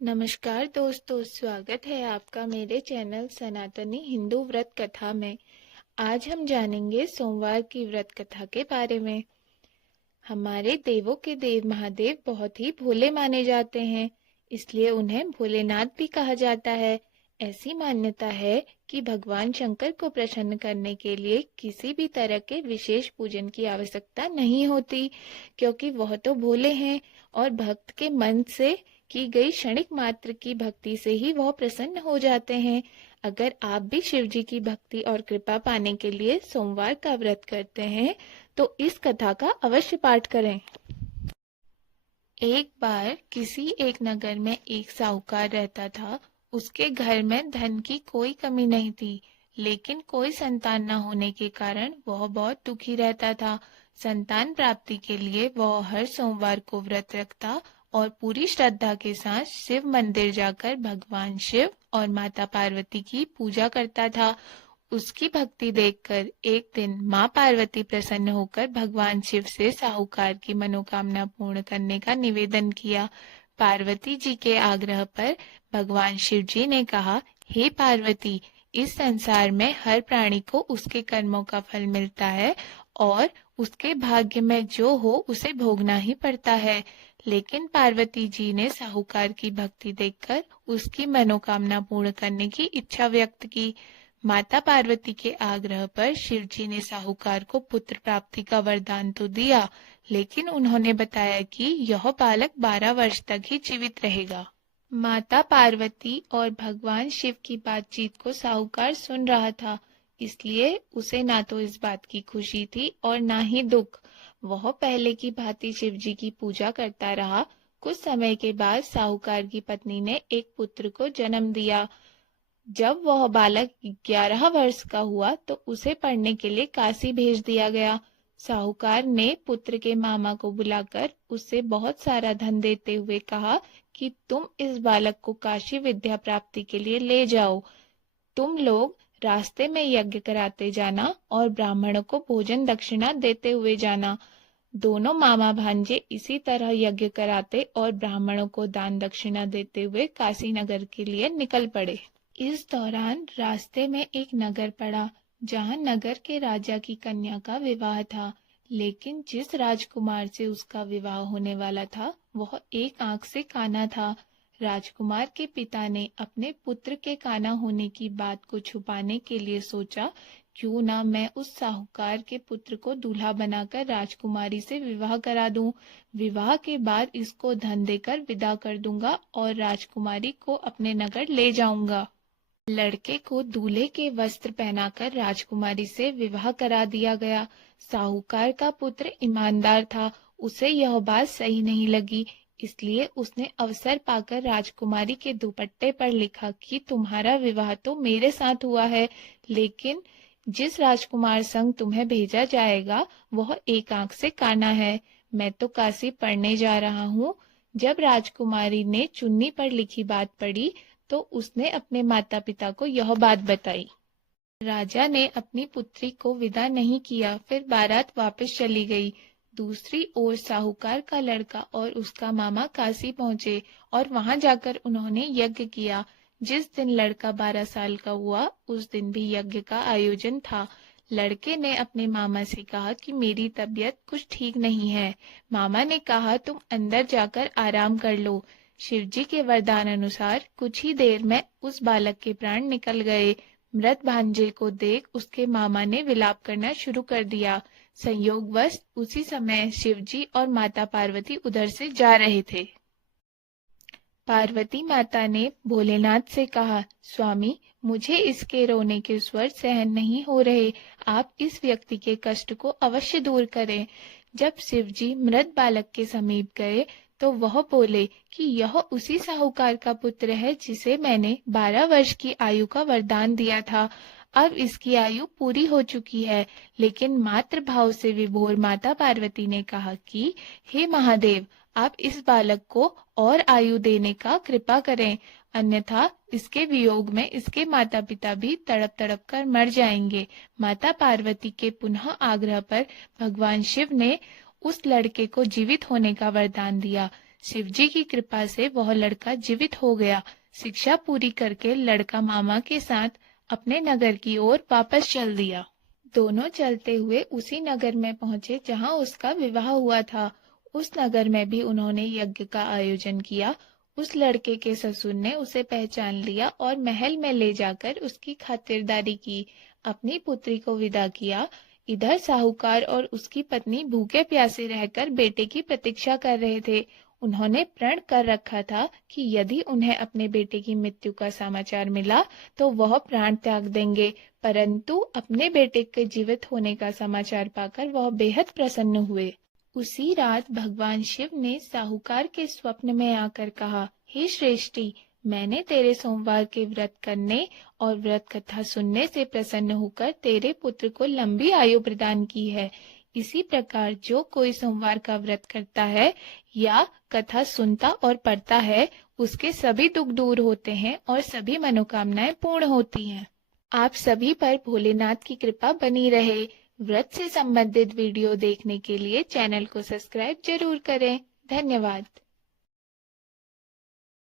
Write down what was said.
नमस्कार दोस्तों, स्वागत है आपका मेरे चैनल सनातनी हिंदू व्रत कथा में। आज हम जानेंगे सोमवार की व्रत कथा के बारे में। हमारे देवों के देव महादेव बहुत ही भोले माने जाते हैं, इसलिए उन्हें भोलेनाथ भी कहा जाता है। ऐसी मान्यता है कि भगवान शंकर को प्रसन्न करने के लिए किसी भी तरह के विशेष पूजन की आवश्यकता नहीं होती, क्योंकि वह तो भोले हैं और भक्त के मन से की गई क्षणिक मात्र की भक्ति से ही वह प्रसन्न हो जाते हैं। अगर आप भी शिव जी की भक्ति और कृपा पाने के लिए सोमवार का व्रत करते हैं तो इस कथा का अवश्य पाठ करें। एक बार किसी एक नगर में एक साहूकार रहता था। उसके घर में धन की कोई कमी नहीं थी, लेकिन कोई संतान न होने के कारण वह बहुत दुखी रहता था। संतान प्राप्ति के लिए वह हर सोमवार को व्रत रखता और पूरी श्रद्धा के साथ शिव मंदिर जाकर भगवान शिव और माता पार्वती की पूजा करता था। उसकी भक्ति देखकर एक दिन माँ पार्वती प्रसन्न होकर भगवान शिव से साहूकार की मनोकामना पूर्ण करने का निवेदन किया। पार्वती जी के आग्रह पर भगवान शिव जी ने कहा, हे पार्वती, इस संसार में हर प्राणी को उसके कर्मों का फल मिलता है और उसके भाग्य में जो हो उसे भोगना ही पड़ता है। लेकिन पार्वती जी ने साहूकार की भक्ति देखकर उसकी मनोकामना पूर्ण करने की इच्छा व्यक्त की। माता पार्वती के आग्रह पर शिव जी ने साहूकार को पुत्र प्राप्ति का वरदान तो दिया, लेकिन उन्होंने बताया कि यह बालक 12 वर्ष तक ही जीवित रहेगा। माता पार्वती और भगवान शिव की बातचीत को साहूकार सुन रहा था, इसलिए उसे ना तो इस बात की खुशी थी और ना ही दुख। वह पहले की भांति शिव जी की पूजा करता रहा। कुछ समय के बाद साहूकार की पत्नी ने एक पुत्र को जन्म दिया। जब वह बालक 11 वर्ष का हुआ तो उसे पढ़ने के लिए काशी भेज दिया गया। साहूकार ने पुत्र के मामा को बुलाकर उससे बहुत सारा धन देते हुए कहा कि तुम इस बालक को काशी विद्या प्राप्ति के लिए ले जाओ। तुम लोग रास्ते में यज्ञ कराते जाना और ब्राह्मणों को भोजन दक्षिणा देते हुए जाना। दोनों मामा भांजे इसी तरह यज्ञ कराते और ब्राह्मणों को दान दक्षिणा देते हुए काशी नगर के लिए निकल पड़े। इस दौरान रास्ते में एक नगर पड़ा, जहां नगर के राजा की कन्या का विवाह था। लेकिन जिस राजकुमार से उसका विवाह होने वाला था वह एक आंख से काना था। राजकुमार के पिता ने अपने पुत्र के काना होने की बात को छुपाने के लिए सोचा, क्यों ना मैं उस साहूकार के पुत्र को दूल्हा बनाकर राजकुमारी से विवाह करा दूं। विवाह के बाद इसको धन देकर विदा कर दूंगा और राजकुमारी को अपने नगर ले जाऊंगा। लड़के को दूल्हे के वस्त्र पहनाकर राजकुमारी से विवाह करा दिया गया। साहूकार का पुत्र ईमानदार था, उसे यह बात सही नहीं लगी, इसलिए उसने अवसर पाकर राजकुमारी के दुपट्टे पर लिखा कि तुम्हारा विवाह तो मेरे साथ हुआ है, लेकिन जिस राजकुमार संग तुम्हें भेजा जाएगा वह एक आंख से काना है। मैं तो काशी पढ़ने जा रहा हूँ। जब राजकुमारी ने चुन्नी पर लिखी बात पढ़ी तो उसने अपने माता पिता को यह बात बताई। राजा ने अपनी पुत्री को विदा नहीं किया, फिर बारात वापस चली गई। दूसरी ओर साहूकार का लड़का और उसका मामा काशी पहुंचे और वहां जाकर उन्होंने यज्ञ किया। जिस दिन लड़का 12 साल का हुआ उस दिन भी यज्ञ का आयोजन था। लड़के ने अपने मामा से कहा कि मेरी तबीयत कुछ ठीक नहीं है। मामा ने कहा, तुम अंदर जाकर आराम कर लो। शिवजी के वरदान अनुसार कुछ ही देर में उस बालक के प्राण निकल गए। मृत भांजे को देख उसके मामा ने विलाप करना शुरू कर दिया। संयोगवश उसी समय शिवजी और माता पार्वती उधर से जा रहे थे। पार्वती माता ने भोलेनाथ से कहा, स्वामी, मुझे इसके रोने के स्वर सहन नहीं हो रहे, आप इस व्यक्ति के कष्ट को अवश्य दूर करें। जब शिवजी मृत बालक के समीप गए तो वह बोले कि यह उसी साहूकार का पुत्र है जिसे मैंने 12 वर्ष की आयु का वरदान दिया था। अब इसकी आयु पूरी हो चुकी है। लेकिन मातृ भाव से विभोर माता पार्वती ने कहा कि हे महादेव, आप इस बालक को और आयु देने का कृपा करें, अन्यथा इसके वियोग में इसके माता पिता भी तड़प तड़प कर मर जाएंगे। माता पार्वती के पुनः आग्रह पर भगवान शिव ने उस लड़के को जीवित होने का वरदान दिया। शिवजी की कृपा से वह लड़का जीवित हो गया। शिक्षा पूरी करके लड़का मामा के साथ अपने नगर की ओर वापस चल दिया। दोनों चलते हुए उसी नगर में पहुंचे जहां उसका विवाह हुआ था। उस नगर में भी उन्होंने यज्ञ का आयोजन किया। उस लड़के के ससुर ने उसे पहचान लिया और महल में ले जाकर उसकी खातिरदारी की, अपनी पुत्री को विदा किया। इधर साहूकार और उसकी पत्नी भूखे प्यासे रहकर बेटे की प्रतीक्षा कर रहे थे। उन्होंने प्रण कर रखा था कि यदि उन्हें अपने बेटे की मृत्यु का समाचार मिला तो वह प्राण त्याग देंगे, परंतु अपने बेटे के जीवित होने का समाचार पाकर वह बेहद प्रसन्न हुए। उसी रात भगवान शिव ने साहूकार के स्वप्न में आकर कहा, हे श्रेष्ठी, मैंने तेरे सोमवार के व्रत करने और व्रत कथा सुनने से प्रसन्न होकर तेरे पुत्र को लंबी आयु प्रदान की है। इसी प्रकार जो कोई सोमवार का व्रत करता है या कथा सुनता और पढ़ता है, उसके सभी दुख दूर होते हैं और सभी मनोकामनाएं पूर्ण होती हैं। आप सभी पर भोलेनाथ की कृपा बनी रहे। व्रत से संबंधित वीडियो देखने के लिए चैनल को सब्सक्राइब जरूर करें। धन्यवाद।